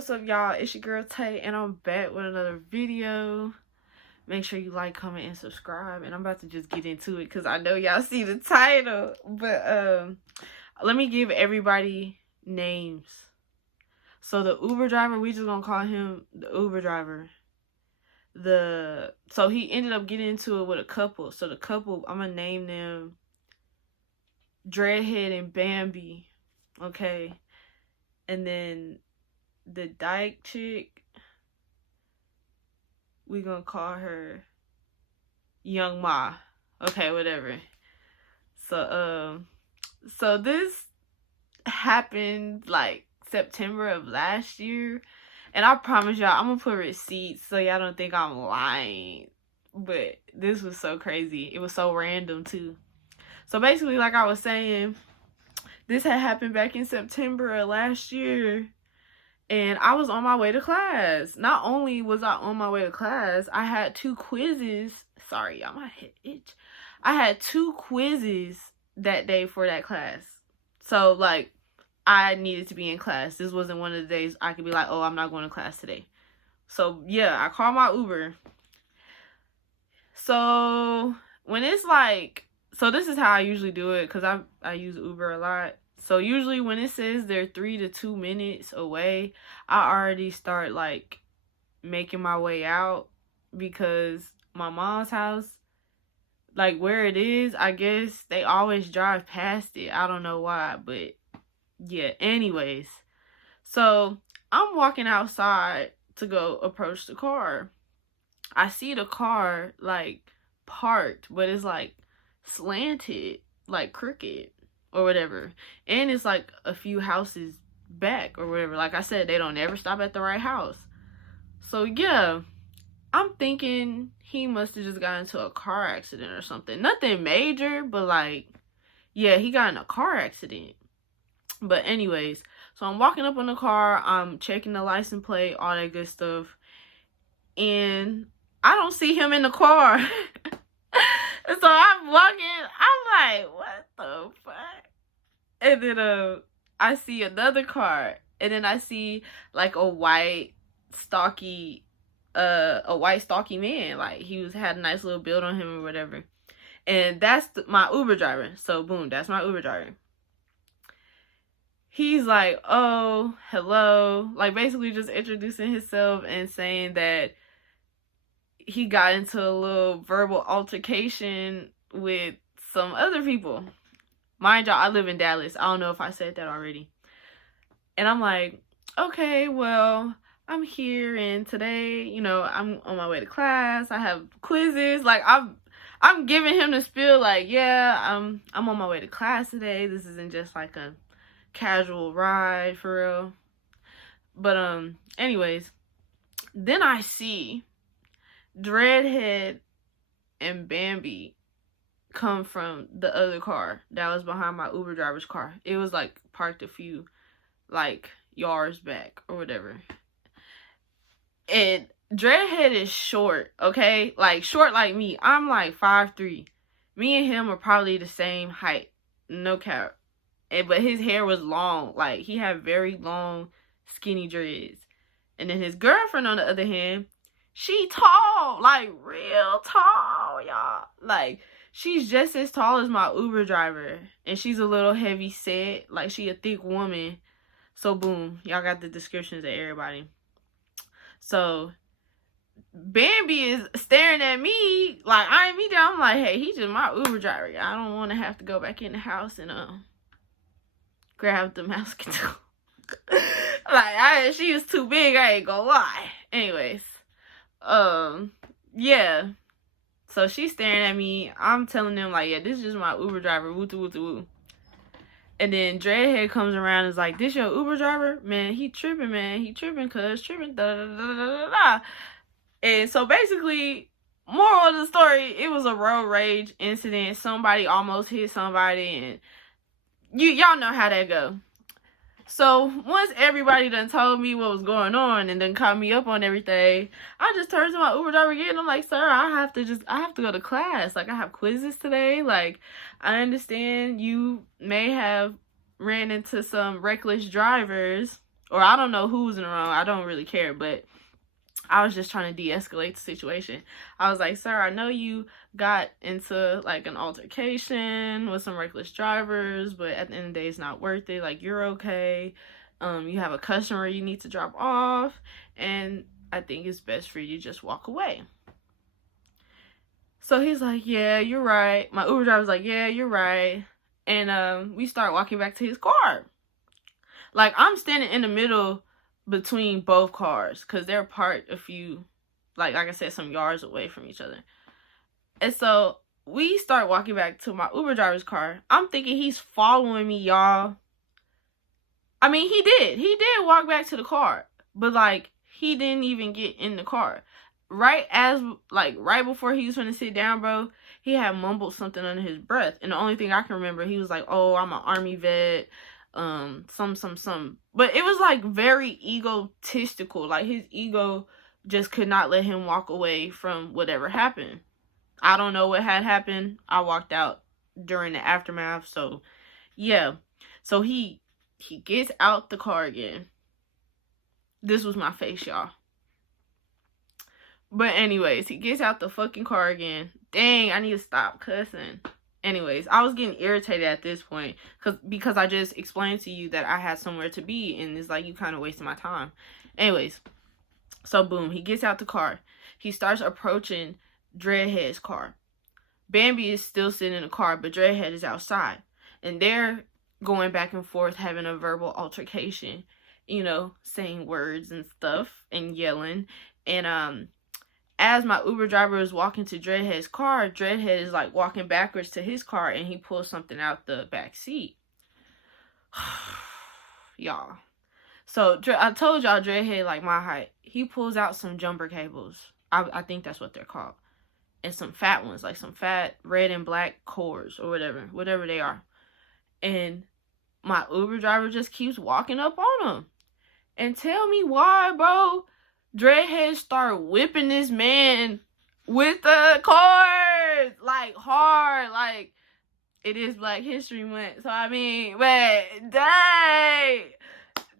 what's up, y'all? It's your girl Tae, and I'm back with another video. Make sure you like, comment, and subscribe. And I'm about to just get into it because I know y'all see the title. But let me give everybody names. So the Uber driver, we just gonna call him the Uber driver. So he ended up getting into it with a couple. So the couple, I'm gonna name them Dreadhead and Bambi. Okay. And then the dyke chick, we gonna call her Young Ma. Okay, whatever. So this happened like September of last year, and I promise y'all I'm gonna put receipts so y'all don't think I'm lying, but this was so crazy. It was so random too. So basically, like I was saying, this had happened back in September of last year, and I was on my way to class. Not only was I on my way to class, I had 2 quizzes. Sorry, y'all, my head itch. I had 2 quizzes that day for that class. So, like, I needed to be in class. This wasn't one of the days I could be like, oh, I'm not going to class today. So, yeah, I called my Uber. So, when it's like, so this is how I usually do it because I use Uber a lot. So usually when it says they're 3 to 2 minutes away, I already start like making my way out, because my mom's house, like where it is, I guess they always drive past it. I don't know why, but yeah, anyways. So I'm walking outside to go approach the car. I see the car like parked, but it's like slanted, like crooked or whatever, and it's like a few houses back or whatever. Like I said, they don't ever stop at the right house. So yeah, I'm thinking he must have just got into a car accident or something. Nothing major, but like, yeah, he got in a car accident. But anyways, so I'm walking up on the car, I'm checking the license plate, all that good stuff, and I don't see him in the car. So I'm walking, I'm like, what the fuck? And then I see another car, and then I see like a white stocky man. Like he had a nice little build on him or whatever. And that's my Uber driver. So boom, that's my Uber driver. He's like, oh, hello. Like basically just introducing himself and saying that he got into a little verbal altercation with some other people. Mind y'all, I live in Dallas. I don't know if I said that already. And I'm like, okay, well, I'm here, and today, you know, I'm on my way to class. I have quizzes. Like I'm giving him the spiel, like, yeah, I'm on my way to class today. This isn't just like a casual ride for real. But anyways, then I see Dreadhead and Bambi come from the other car that was behind my Uber driver's car. It was like parked a few like yards back or whatever. And Dreadhead is short, okay? Like short like me. I'm like 5'3". Me and him are probably the same height. No cap. But his hair was long. Like he had very long, skinny dreads. And then his girlfriend, on the other hand, she tall, like real tall, y'all. Like she's just as tall as my Uber driver, and she's a little heavy set. Like she a thick woman. So boom, y'all got the descriptions of everybody. So Bambi is staring at me like eyeing me down. I'm like, hey, he's just my Uber driver. I don't want to have to go back in the house and grab the mouse control. Like she was too big. I ain't gonna lie. Anyways. Yeah. So she's staring at me. I'm telling them like, yeah, this is just my Uber driver. Woo woo woo. And then Dreadhead comes around and is like, this your Uber driver? Man, he tripping, man. He tripping, cuz tripping. Da da da da da da. And so basically, moral of the story, it was a road rage incident. Somebody almost hit somebody, and y'all know how that go. So once everybody done told me what was going on and then caught me up on everything, I just turned to my Uber driver again. I'm like, sir, I have to go to class. Like I have quizzes today. Like I understand you may have ran into some reckless drivers Or I don't know who was in the wrong. I don't really care, but I was just trying to de-escalate the situation. I was like, sir, I know you got into like an altercation with some reckless drivers, but at the end of the day, it's not worth it. Like, you're okay. You have a customer you need to drop off, and I think it's best for you to just walk away. So he's like, yeah, you're right. My Uber driver's like, yeah, you're right. And we start walking back to his car. Like, I'm standing in the middle between both cars because they're parked a few, like I said, some yards away from each other. And so we start walking back to my Uber driver's car. I'm thinking he's following me, y'all. I mean, he did walk back to the car, but like, he didn't even get in the car. Right before he was gonna sit down, bro, he had mumbled something under his breath, and the only thing I can remember, he was like, oh, I'm an Army vet, some, but it was like very egotistical. Like, his ego just could not let him walk away from whatever happened. I don't know what had happened. I walked out during the aftermath, so yeah. So he gets out the car again. This was my face, y'all. But anyways, he gets out the fucking car again. Dang, I need to stop cussing. Anyways, I was getting irritated at this point because I just explained to you that I had somewhere to be, and it's like, you kind of wasted my time. Anyways, so boom, he gets out the car. He starts approaching Dreadhead's car. Bambi is still sitting in the car, but Dreadhead is outside. And they're going back and forth, having a verbal altercation, you know, saying words and stuff and yelling. And as my Uber driver is walking to Dreadhead's car, Dreadhead is like walking backwards to his car, and he pulls something out the back seat. Y'all. So I told y'all Dreadhead like my height. He pulls out some jumper cables. I think that's what they're called. And some fat ones, like some fat red and black cords or whatever they are. And my Uber driver just keeps walking up on him. And tell me why, bro, Dreadhead start whipping this man with the cord, like, hard. Like, it is Black History Month, so I mean, but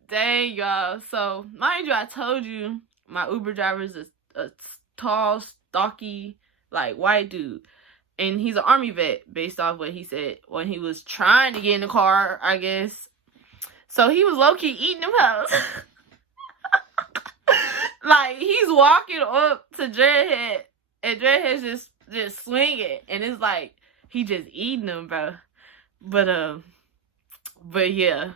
dang, y'all. So mind you, I told you my Uber driver is a tall, stocky, like, white dude, and he's an Army vet, based off what he said when he was trying to get in the car, I guess. So he was low-key eating them hoes. Like, he's walking up to Dreadhead, and Dreadhead's just swinging, and it's like he just eating them, bro. But yeah.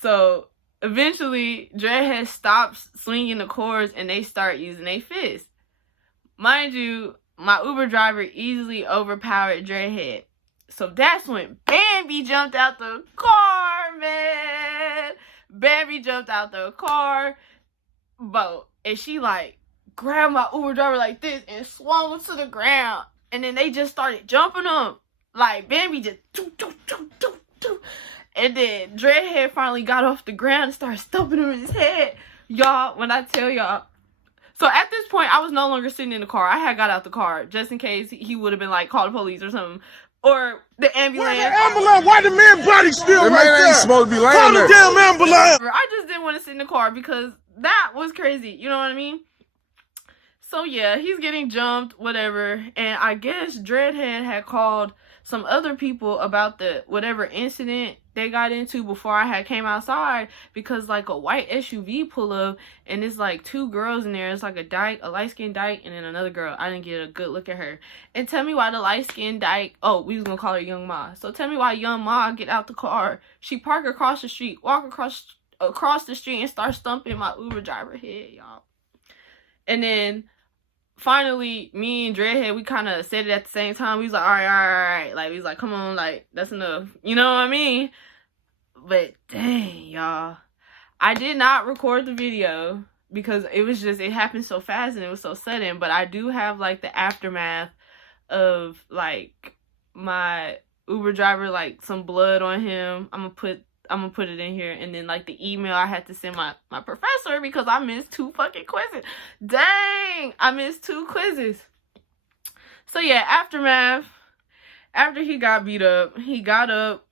So eventually, Dreadhead stops swinging the cords, and they start using their fists. Mind you, my Uber driver easily overpowered Dreadhead. So that's when Bambi jumped out the car, man. Bambi jumped out the car, bro. And she, like, grabbed my Uber driver like this and swung him to the ground. And then they just started jumping him. Like, Bambi just... And then Dreadhead finally got off the ground and started stumping him in his head. Y'all, when I tell y'all... So, at this point, I was no longer sitting in the car. I had got out the car just in case he would have been, like, called the police or something. Or the ambulance. Where's the ambulance? Why the man body still right there? Ain't supposed to be laying Call there. the damn ambulance. I just didn't want to sit in the car because that was crazy. You know what I mean? So yeah, he's getting jumped, whatever. And I guess Dreadhead had called some other people about the whatever incident they got into before I had came outside, because like a white SUV pull up and it's like two girls in there. It's like a light-skinned dyke, and then another girl. I didn't get a good look at her. And tell me why the light-skinned dyke, oh, we was gonna call her Young Ma. So tell me why Young Ma get out the car. She park across the street, walk across the street, and start stumping my Uber driver head, y'all. And then finally, me and Dreadhead, we kind of said it at the same time. We was like, all right. Like, we was like, come on, like, that's enough. You know what I mean? But, dang, y'all. I did not record the video because it happened so fast and it was so sudden. But I do have, like, the aftermath of, like, my Uber driver, like, some blood on him. I'm gonna put it in here, and then like the email I had to send my professor because I missed 2 fucking quizzes. Dang, I missed 2 quizzes. So yeah, aftermath. After he got beat up, he got up,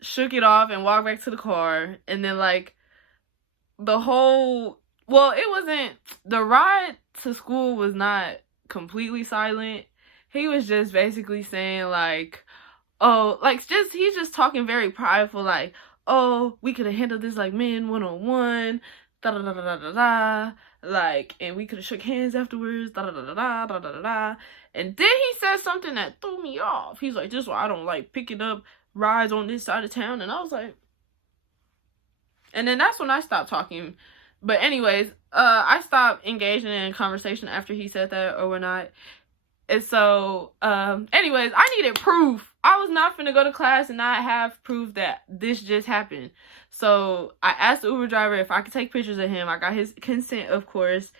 shook it off, and walked back to the car. And then like the whole, well, it wasn't, the ride to school was not completely silent. He was just basically saying like, oh, like just, he's just talking very prideful, like, oh, we could have handled this like men one-on-one, da da da da da da, like, and we could have shook hands afterwards, da da da da da da da. And then he said something that threw me off. He's like, this is why I don't like picking up rides on this side of town. And I was like, and then that's when I stopped talking. But anyways, I stopped engaging in conversation after he said that or whatnot. And so, anyways, I needed proof. I was not finna go to class and not have proof that this just happened. So I asked the Uber driver if I could take pictures of him. I got his consent, of course.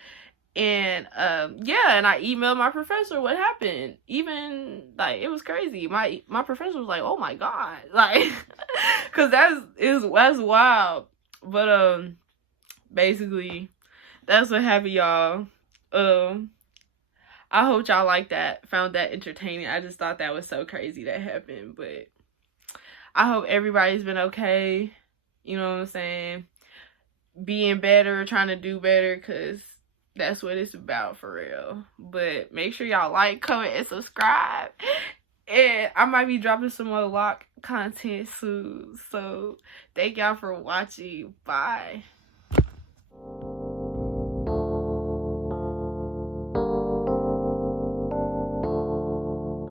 And yeah, and I emailed my professor what happened. Even like, it was crazy. My professor was like, "Oh my god," like, cause that's wild. But basically, that's what happened, y'all. I hope y'all like that, found that entertaining. I just thought that was so crazy that happened. But I hope everybody's been okay. You know what I'm saying? Being better, trying to do better, because that's what it's about for real. But make sure y'all like, comment, and subscribe. And I might be dropping some more lock content soon. So thank y'all for watching. Bye.